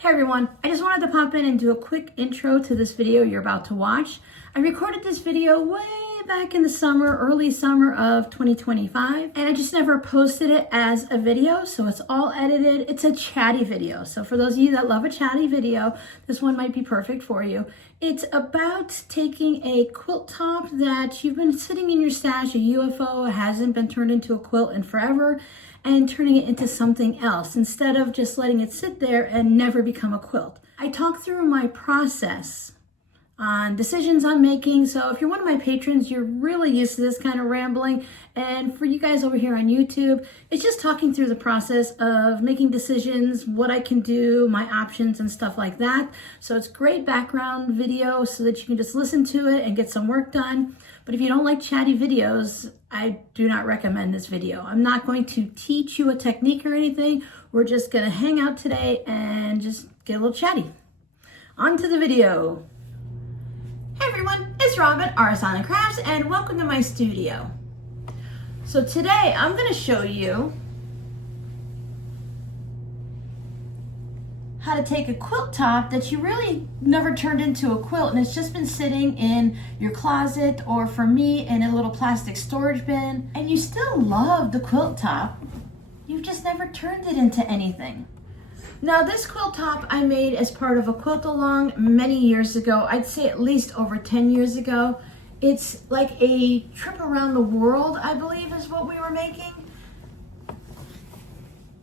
Hey everyone, I just wanted to pop in and do a quick intro to this video you're about to watch. I recorded this video way back in the summer, early summer of 2025, and I just never posted it as a video, so it's all edited. It's a chatty video, so for those of you that love a chatty video, this one might be perfect for you. It's about taking a quilt top that you've been sitting in your stash, a UFO, it hasn't been turned into a quilt in forever, and turning it into something else instead of just letting it sit there and never become a quilt. I talk through my process on decisions I'm making. So if you're one of my patrons, you're really used to this kind of rambling. And for you guys over here on YouTube, it's just talking through the process of making decisions, what I can do, my options and stuff like that. So it's great background video so that you can just listen to it and get some work done. But if you don't like chatty videos, I do not recommend this video. I'm not going to teach you a technique or anything. We're just gonna hang out today and just get a little chatty. On to the video. Hey everyone, it's Robin, Artisan & Crafts, and welcome to my studio. So today I'm gonna show you how to take a quilt top that you really never turned into a quilt and it's just been sitting in your closet, or for me in a little plastic storage bin, and you still love the quilt top, you've just never turned it into anything. Now this quilt top I made as part of a quilt along many years ago. I'd say at least over 10 years ago. It's like a trip around the world, I believe is what we were making.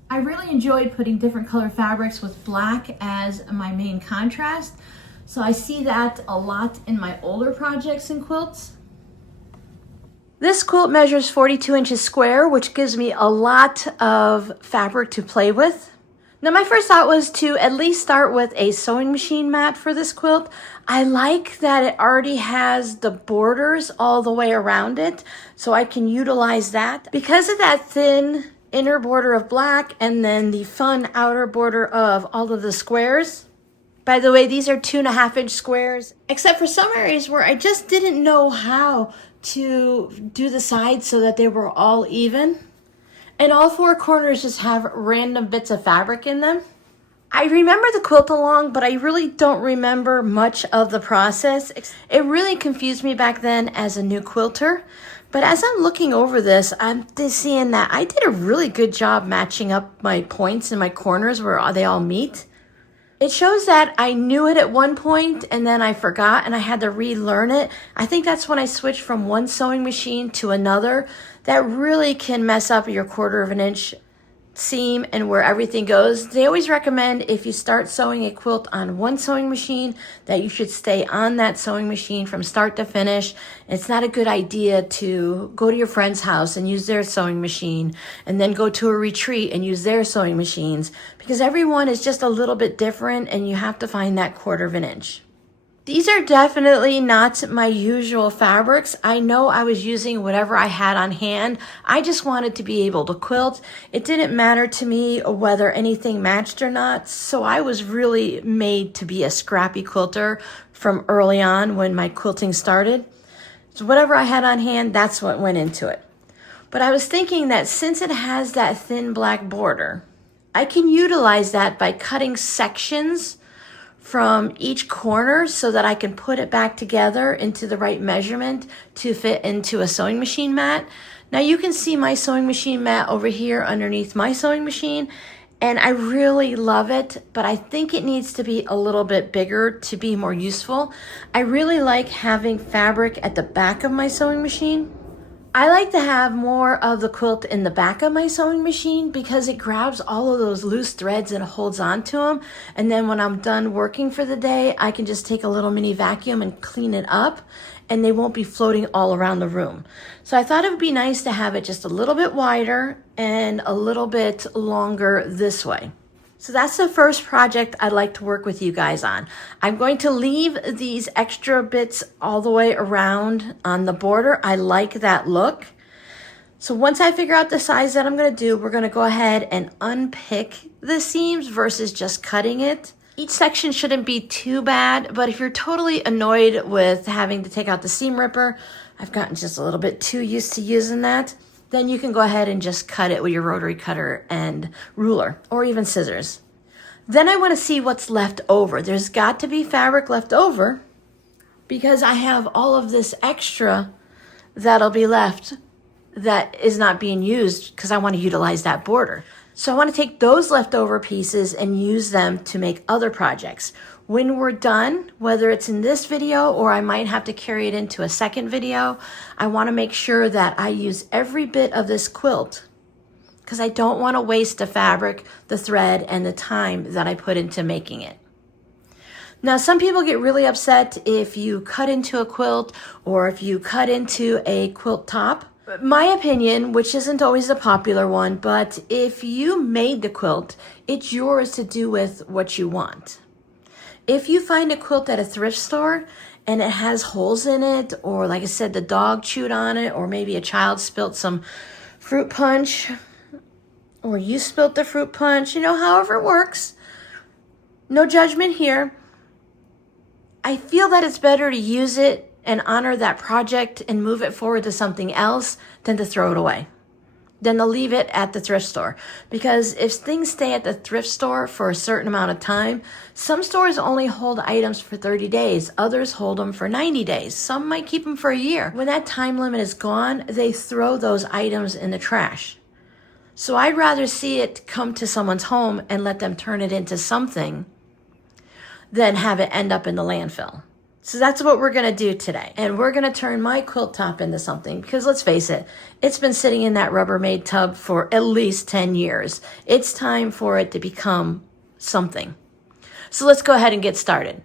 I really enjoyed putting different color fabrics with black as my main contrast. So I see that a lot in my older projects and quilts. This quilt measures 42 inches square, which gives me a lot of fabric to play with. Now my first thought was to at least start with a sewing machine mat for this quilt. I like that it already has the borders all the way around it, so I can utilize that. Because of that thin inner border of black and then the fun outer border of all of the squares. By the way, these are 2.5 inch squares, except for some areas where I just didn't know how to do the sides so that they were all even. And all four corners just have random bits of fabric in them. I remember the quilt along, but I really don't remember much of the process. It really confused me back then as a new quilter. But as I'm looking over this, I'm seeing that I did a really good job matching up my points and my corners where they all meet. It shows that I knew it at one point and then I forgot and I had to relearn it. I think that's when I switched from one sewing machine to another. That really can mess up your 1/4 inch seam and where everything goes. They always recommend if you start sewing a quilt on one sewing machine that you should stay on that sewing machine from start to finish. It's not a good idea to go to your friend's house and use their sewing machine and then go to a retreat and use their sewing machines, because everyone is just a little bit different and you have to find that 1/4 inch. These are definitely not my usual fabrics. I know I was using whatever I had on hand. I just wanted to be able to quilt. It didn't matter to me whether anything matched or not. So I was really made to be a scrappy quilter from early on when my quilting started. So whatever I had on hand, that's what went into it. But I was thinking that since it has that thin black border, I can utilize that by cutting sections from each corner so that I can put it back together into the right measurement to fit into a sewing machine mat. Now you can see my sewing machine mat over here underneath my sewing machine, and I really love it, but I think it needs to be a little bit bigger to be more useful. I really like having fabric at the back of my sewing machine. I like to have more of the quilt in the back of my sewing machine because it grabs all of those loose threads and holds on to them. And then when I'm done working for the day, I can just take a little mini vacuum and clean it up and they won't be floating all around the room. So I thought it would be nice to have it just a little bit wider and a little bit longer this way. So that's the first project I'd like to work with you guys on. I'm going to leave these extra bits all the way around on the border. I like that look. So once I figure out the size that I'm going to do, we're going to go ahead and unpick the seams versus just cutting it. Each section shouldn't be too bad, but if you're totally annoyed with having to take out the seam ripper, I've gotten just a little bit too used to using that. then you can go ahead and just cut it with your rotary cutter and ruler, or even scissors. Then I want to see what's left over. There's got to be fabric left over because I have all of this extra that'll be left that is not being used because I want to utilize that border. So I want to take those leftover pieces and use them to make other projects. When we're done, whether it's in this video or I might have to carry it into a second video, I want to make sure that I use every bit of this quilt because I don't want to waste the fabric, the thread, and the time that I put into making it. Now, some people get really upset if you cut into a quilt or if you cut into a quilt top. My opinion, which isn't always a popular one, but if you made the quilt, it's yours to do with what you want. If you find a quilt at a thrift store and it has holes in it, or like I said, the dog chewed on it, or maybe a child spilled some fruit punch, or you spilled the fruit punch, however it works, no judgment here. I feel that it's better to use it and honor that project and move it forward to something else than to throw it away, than to leave it at the thrift store. Because if things stay at the thrift store for a certain amount of time, some stores only hold items for 30 days, others hold them for 90 days, some might keep them for a year. When that time limit is gone, they throw those items in the trash. So I'd rather see it come to someone's home and let them turn it into something than have it end up in the landfill. So that's what we're going to do today. And we're going to turn my quilt top into something because let's face it, it's been sitting in that Rubbermaid tub for at least 10 years. It's time for it to become something. So let's go ahead and get started.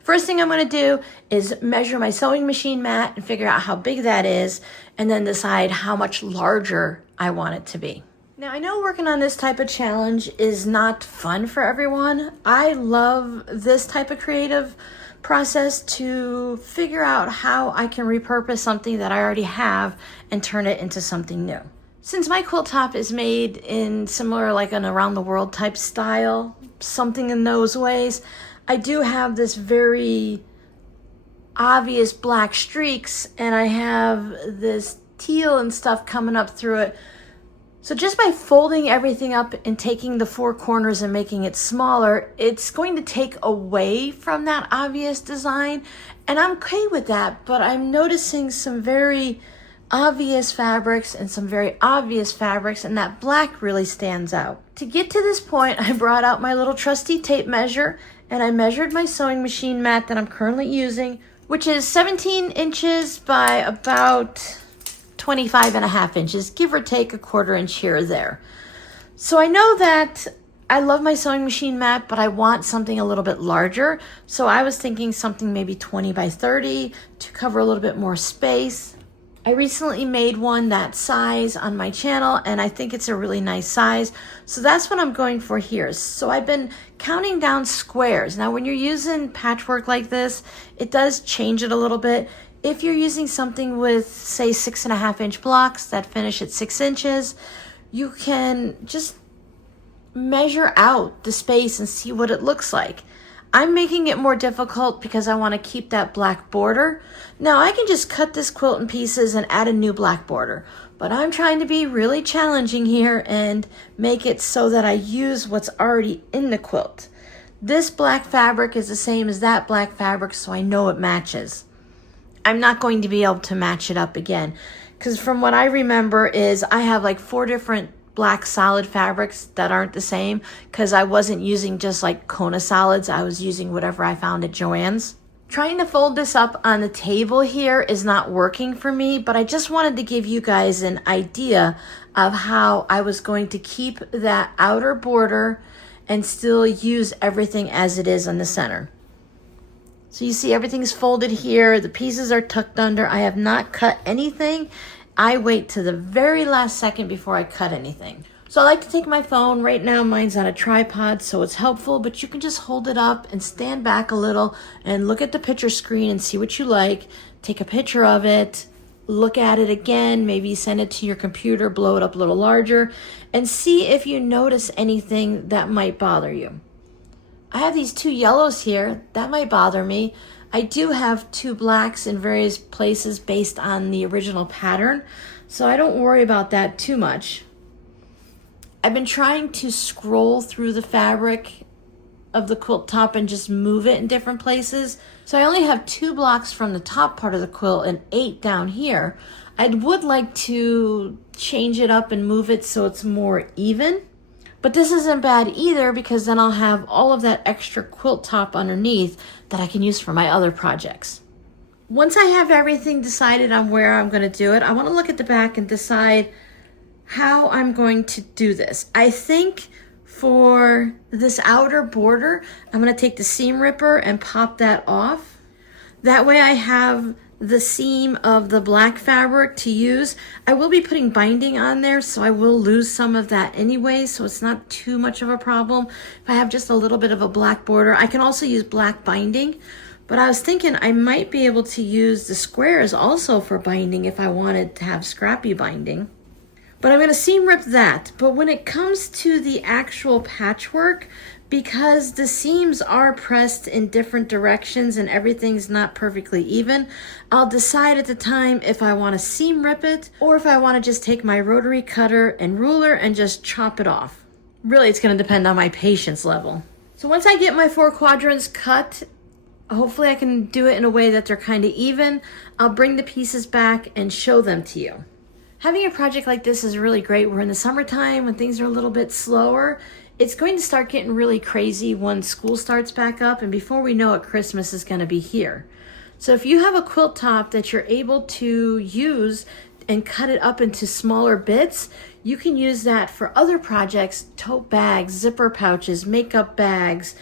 First thing I'm going to do is measure my sewing machine mat and figure out how big that is and then decide how much larger I want it to be. Now, I know working on this type of challenge is not fun for everyone. I love this type of creative process to figure out how I can repurpose something that I already have and turn it into something new. Since my quilt top is made in similar like an around the world type style, something in those ways, I do have this very obvious black streaks and I have this teal and stuff coming up through it. So just by folding everything up and taking the four corners and making it smaller, it's going to take away from that obvious design. And I'm okay with that, but I'm noticing some very obvious fabrics and some very obvious fabrics, and that black really stands out. To get to this point, I brought out my little trusty tape measure and I measured my sewing machine mat that I'm currently using, which is 17 inches by about 25.5 inches, give or take a 1/4 inch here or there. So I know that I love my sewing machine mat, but I want something a little bit larger. So I was thinking something maybe 20 by 30 to cover a little bit more space. I recently made one that size on my channel and I think it's a really nice size. So that's what I'm going for here. So I've been counting down squares. Now when you're using patchwork like this, it does change it a little bit. If you're using something with, say, 6.5 inch blocks that finish at 6 inches, you can just measure out the space and see what it looks like. I'm making it more difficult because I want to keep that black border. Now, I can just cut this quilt in pieces and add a new black border, but I'm trying to be really challenging here and make it so that I use what's already in the quilt. This black fabric is the same as that black fabric, so I know it matches. I'm not going to be able to match it up again because from what I remember is I have like 4 different black solid fabrics that aren't the same because I wasn't using just like Kona solids. I was using whatever I found at Joann's. Trying to fold this up on the table here is not working for me, but I just wanted to give you guys an idea of how I was going to keep that outer border and still use everything as it is on the center. So you see everything's folded here. The pieces are tucked under. I have not cut anything. I wait to the very last second before I cut anything. So I like to take my phone. Right now mine's on a tripod, so it's helpful, but you can just hold it up and stand back a little and look at the picture screen and see what you like. Take a picture of it, look at it again, maybe send it to your computer, blow it up a little larger, and see if you notice anything that might bother you. I have these 2 yellows here. That might bother me. I do have 2 blacks in various places based on the original pattern, so I don't worry about that too much. I've been trying to scroll through the fabric of the quilt top and just move it in different places. So I only have 2 blocks from the top part of the quilt and 8 down here. I would like to change it up and move it so it's more even. But this isn't bad either, because then I'll have all of that extra quilt top underneath that I can use for my other projects. Once I have everything decided on where I'm going to do it, I want to look at the back and decide how I'm going to do this. I think for this outer border, I'm going to take the seam ripper and pop that off. That way I have the seam of the black fabric to use. I will be putting binding on there, so I will lose some of that anyway, so it's not too much of a problem. If I have just a little bit of a black border, I can also use black binding, but I was thinking I might be able to use the squares also for binding if I wanted to have scrappy binding. But I'm going to seam rip that. But when it comes to the actual patchwork, because the seams are pressed in different directions and everything's not perfectly even, I'll decide at the time if I want to seam rip it or if I want to just take my rotary cutter and ruler and just chop it off. Really, it's going to depend on my patience level. So once I get my 4 quadrants cut, hopefully I can do it in a way that they're kind of even. I'll bring the pieces back and show them to you. Having a project like this is really great. We're in the summertime when things are a little bit slower. It's going to start getting really crazy when school starts back up, and before we know it, Christmas is going to be here. So if you have a quilt top that you're able to use and cut it up into smaller bits, you can use that for other projects: tote bags, zipper pouches, makeup bags,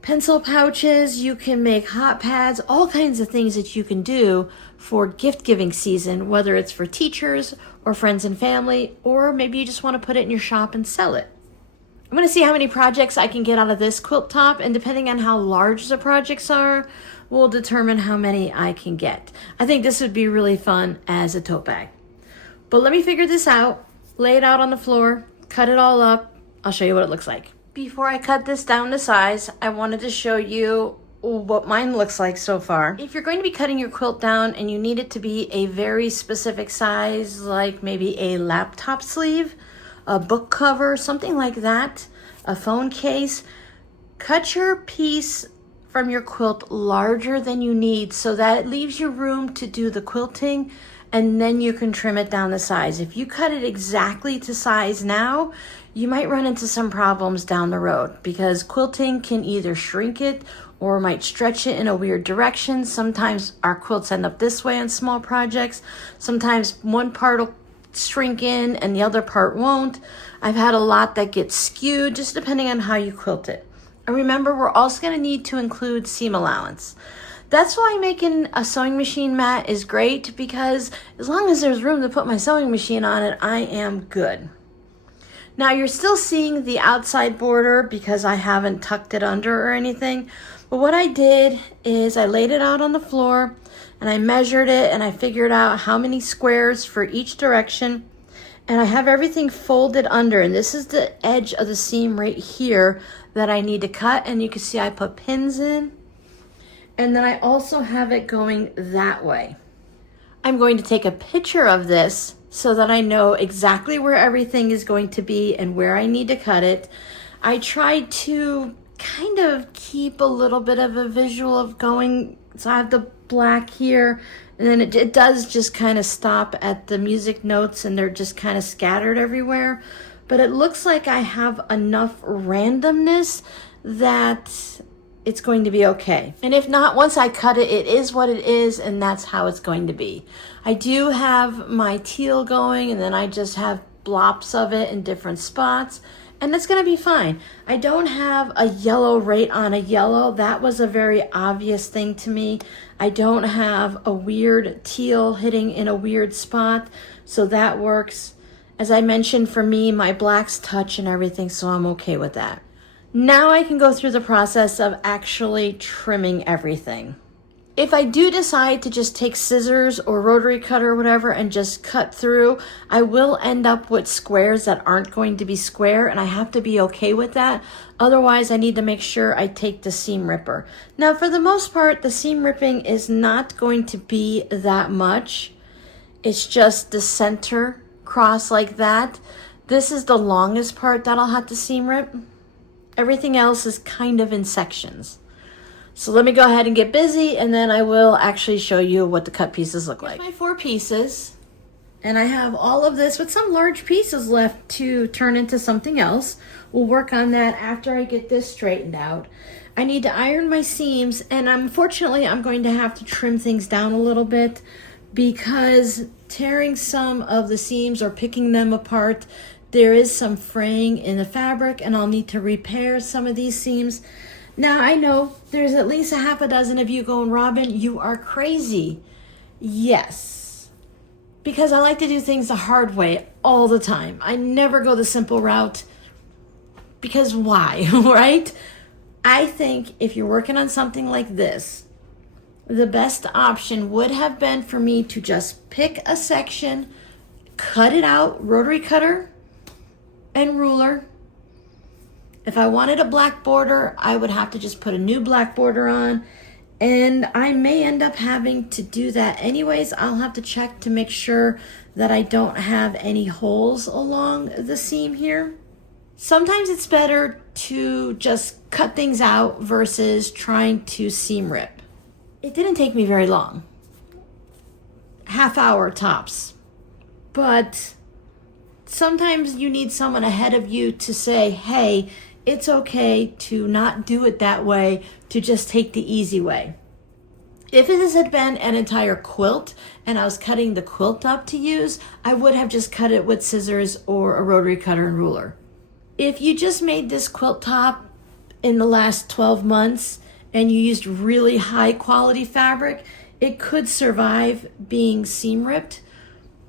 pencil pouches. You can make hot pads, all kinds of things that you can do for gift giving season, whether it's for teachers or friends and family, or maybe you just want to put it in your shop and sell it. I'm going to see how many projects I can get out of this quilt top, and depending on how large the projects are, will determine how many I can get. I think this would be really fun as a tote bag. But let me figure this out, lay it out on the floor, cut it all up. I'll show you what it looks like. Before I cut this down to size, I wanted to show you what mine looks like so far. If you're going to be cutting your quilt down and you need it to be a very specific size, like maybe a laptop sleeve, a book cover, something like that, a phone case, cut your piece from your quilt larger than you need so that it leaves you room to do the quilting, and then you can trim it down to size. If you cut it exactly to size now, you might run into some problems down the road, because quilting can either shrink it or might stretch it in a weird direction. Sometimes our quilts end up this way on small projects. Sometimes one part will shrink in and the other part won't. I've had a lot that gets skewed, just depending on how you quilt it. And remember, we're also going to need to include seam allowance. That's why making a sewing machine mat is great, because as long as there's room to put my sewing machine on it, I am good. Now you're still seeing the outside border because I haven't tucked it under or anything. But what I did is I laid it out on the floor and I measured it and I figured out how many squares for each direction. And I have everything folded under, and this is the edge of the seam right here that I need to cut. And you can see I put pins in. And then I also have it going that way. I'm going to take a picture of this so that I know exactly where everything is going to be and where I need to cut it. I tried to kind of keep a little bit of a visual of going, so I have the black here, and then it does just kind of stop at the music notes and they're just kind of scattered everywhere. But it looks like I have enough randomness that it's going to be okay. And if not, once I cut it, it is what it is, and that's how it's going to be. I do have my teal going, and then I just have blops of it in different spots, and it's gonna be fine. I don't have a yellow right on a yellow. That was a very obvious thing to me. I don't have a weird teal hitting in a weird spot, so that works. As I mentioned, for me, my blacks touch and everything, so I'm okay with that. Now I can go through the process of actually trimming everything. If I do decide to just take scissors or rotary cutter or whatever and just cut through, I will end up with squares that aren't going to be square, and I have to be okay with that. Otherwise, I need to make sure I take the seam ripper. Now, for the most part, the seam ripping is not going to be that much. It's just the center cross like that. This is the longest part that I'll have to seam rip. Everything else is kind of in sections. So let me go ahead and get busy, and then I will actually show you what the cut pieces look like. Here's my 4 pieces, and I have all of this with some large pieces left to turn into something else. We'll work on that after I get this straightened out. I need to iron my seams, and unfortunately I'm going to have to trim things down a little bit because tearing some of the seams or picking them apart, there is some fraying in the fabric, and I'll need to repair some of these seams. Now, I know there's at least a half a dozen of you going, Robin, you are crazy. Yes, because I like to do things the hard way all the time. I never go the simple route, because why, right? I think if you're working on something like this, the best option would have been for me to just pick a section, cut it out, rotary cutter and ruler. If I wanted a black border, I would have to just put a new black border on, and I may end up having to do that anyways. I'll have to check to make sure that I don't have any holes along the seam here. Sometimes it's better to just cut things out versus trying to seam rip. It didn't take me very long, half hour tops, but sometimes you need someone ahead of you to say, hey, it's okay to not do it that way, to just take the easy way. If this had been an entire quilt and I was cutting the quilt up to use, I would have just cut it with scissors or a rotary cutter and ruler. If you just made this quilt top in the last 12 months and you used really high quality fabric, it could survive being seam ripped.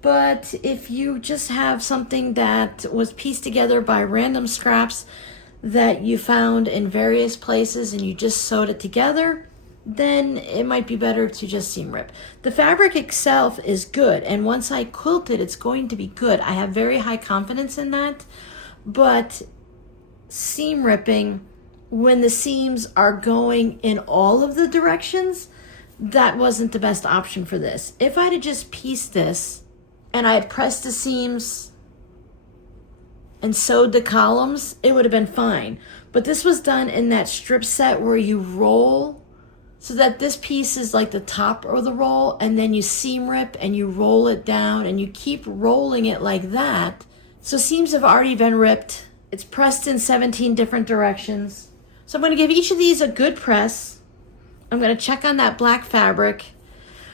But if you just have something that was pieced together by random scraps that you found in various places and you just sewed it together, then it might be better to just seam rip. The fabric itself is good, and once I quilt it, it's going to be good. I have very high confidence in that, but seam ripping, when the seams are going in all of the directions, that wasn't the best option for this. If I'd have just pieced this and I had pressed the seams and sewed the columns, it would have been fine. But this was done in that strip set where you roll, so that this piece is like the top of the roll, and then you seam rip and you roll it down and you keep rolling it like that. So seams have already been ripped. It's pressed in 17 different directions. So I'm going to give each of these a good press. I'm going to check on that black fabric.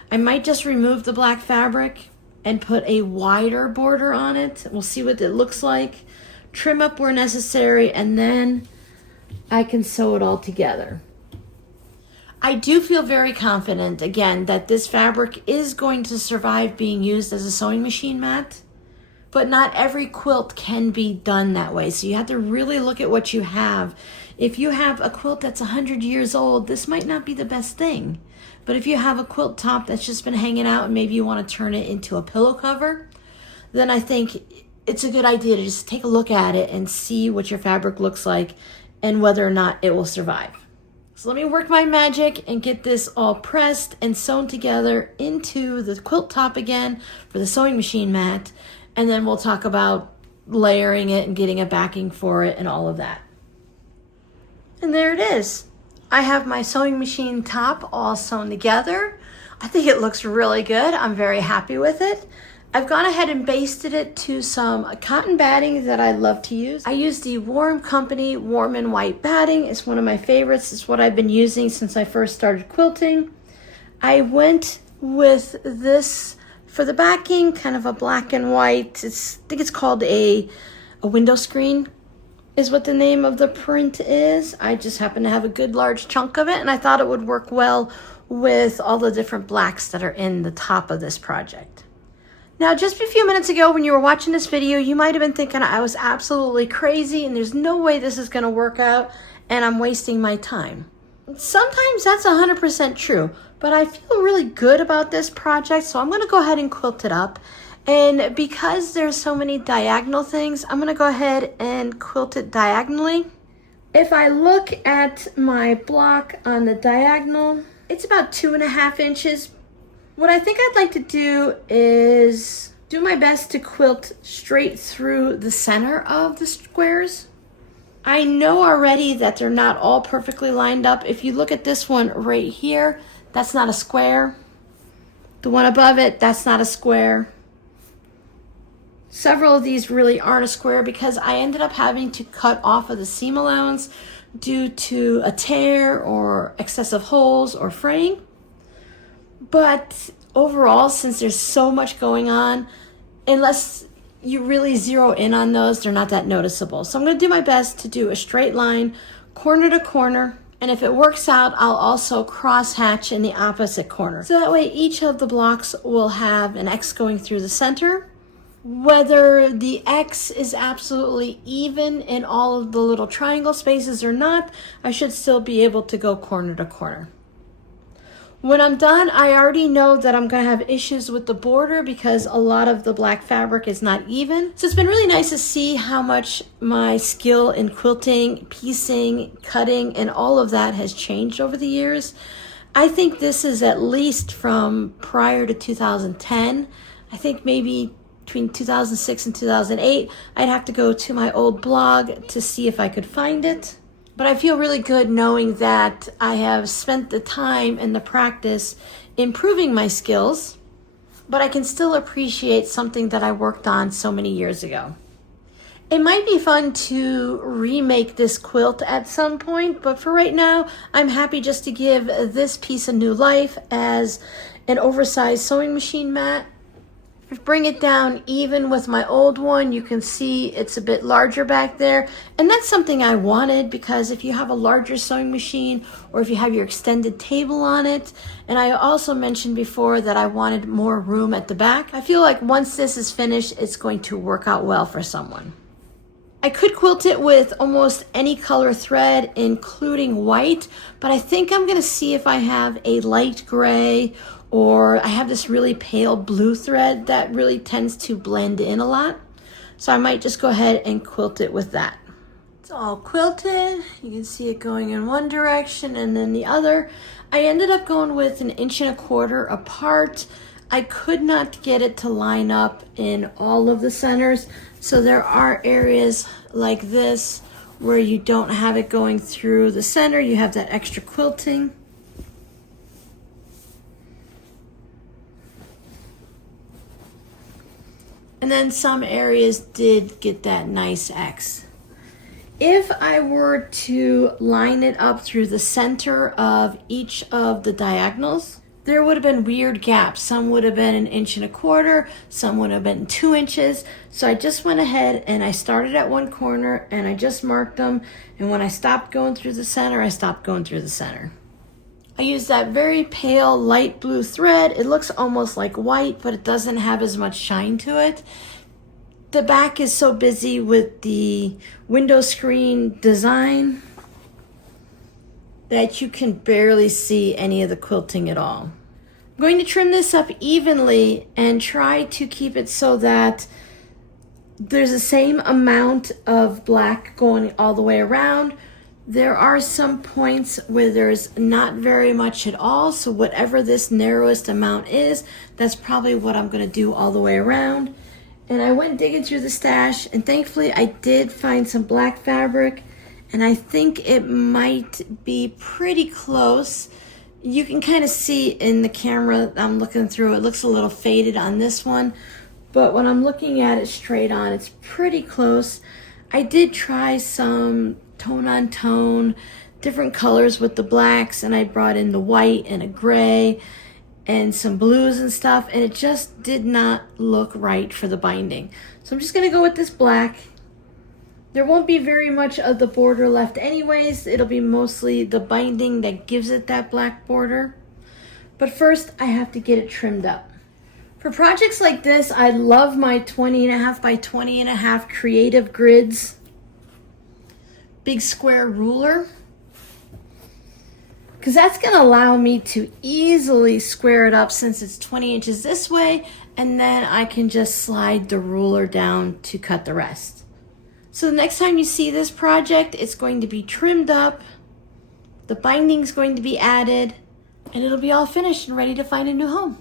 I might just remove the black fabric and put a wider border on it. We'll see what it looks like. Trim up where necessary, and then I can sew it all together. I do feel very confident, again, that this fabric is going to survive being used as a sewing machine mat, but not every quilt can be done that way. So you have to really look at what you have. If you have a quilt that's 100 years old, this might not be the best thing. But if you have a quilt top that's just been hanging out and maybe you want to turn it into a pillow cover, then I think it's a good idea to just take a look at it and see what your fabric looks like and whether or not it will survive. So let me work my magic and get this all pressed and sewn together into the quilt top again for the sewing machine mat, and then we'll talk about layering it and getting a backing for it and all of that. And there it is. I have my sewing machine top all sewn together. I think it looks really good. I'm very happy with it. I've gone ahead and basted it to some cotton batting that I love to use. I use the Warm Company Warm and White batting. It's one of my favorites. It's what I've been using since I first started quilting. I went with this for the backing, kind of a black and white. I think it's called a window screen is what the name of the print is. I just happen to have a good large chunk of it, and I thought it would work well with all the different blacks that are in the top of this project. Now, just a few minutes ago when you were watching this video, you might have been thinking I was absolutely crazy and there's no way this is going to work out and I'm wasting my time. Sometimes that's 100% true, but I feel really good about this project, so I'm going to go ahead and quilt it up. And because there's so many diagonal things, I'm going to go ahead and quilt it diagonally. If I look at my block on the diagonal, it's about 2.5 inches. What I think I'd like to do is do my best to quilt straight through the center of the squares. I know already that they're not all perfectly lined up. If you look at this one right here, that's not a square. The one above it, that's not a square. Several of these really aren't a square because I ended up having to cut off of the seam allowance due to a tear or excessive holes or fraying. But overall, since there's so much going on, unless you really zero in on those, they're not that noticeable. So I'm going to do my best to do a straight line, corner to corner, and if it works out, I'll also cross hatch in the opposite corner. So that way each of the blocks will have an X going through the center. Whether the X is absolutely even in all of the little triangle spaces or not, I should still be able to go corner to corner. When I'm done, I already know that I'm going to have issues with the border because a lot of the black fabric is not even. So it's been really nice to see how much my skill in quilting, piecing, cutting, and all of that has changed over the years. I think this is at least from prior to 2010. I think maybe between 2006 and 2008, I'd have to go to my old blog to see if I could find it. But I feel really good knowing that I have spent the time and the practice improving my skills, but I can still appreciate something that I worked on so many years ago. It might be fun to remake this quilt at some point, but for right now, I'm happy just to give this piece a new life as an oversized sewing machine mat. Bring it down even with my old one. You can see it's a bit larger back there, and that's something I wanted because if you have a larger sewing machine or if you have your extended table on it, and I also mentioned before that I wanted more room at the back, I feel like once this is finished, it's going to work out well for someone. I could quilt it with almost any color thread, including white, but I think I'm gonna see if I have a light gray or I have this really pale blue thread that really tends to blend in a lot. So I might just go ahead and quilt it with that. It's all quilted. You can see it going in one direction and then the other. I ended up going with 1.25 inches apart. I could not get it to line up in all of the centers. So there are areas like this where you don't have it going through the center. You have that extra quilting. And then some areas did get that nice X. If I were to line it up through the center of each of the diagonals, there would have been weird gaps. Some would have been 1.25 inches, some would have been 2 inches. So I just went ahead and I started at one corner and I just marked them. And when I stopped going through the center, I stopped going through the center. I used that very pale light blue thread. It looks almost like white, but it doesn't have as much shine to it. The back is so busy with the window screen design that you can barely see any of the quilting at all. I'm going to trim this up evenly and try to keep it so that there's the same amount of black going all the way around. There are some points where there's not very much at all, so whatever this narrowest amount is, that's probably what I'm going to do all the way around. And I went digging through the stash, and thankfully I did find some black fabric, and I think it might be pretty close. You can kind of see in the camera I'm looking through, it looks a little faded on this one, but when I'm looking at it straight on, it's pretty close. I did try some tone on tone, different colors with the blacks, and I brought in the white and a gray and some blues and stuff, and it just did not look right for the binding. So I'm just gonna go with this black. There won't be very much of the border left anyways. It'll be mostly the binding that gives it that black border. But first I have to get it trimmed up. For projects like this, I love my 20.5 by 20.5 creative grids. Big square ruler, because that's going to allow me to easily square it up since it's 20 inches this way, and then I can just slide the ruler down to cut the rest. So the next time you see this project, it's going to be trimmed up, the binding's going to be added, and it'll be all finished and ready to find a new home.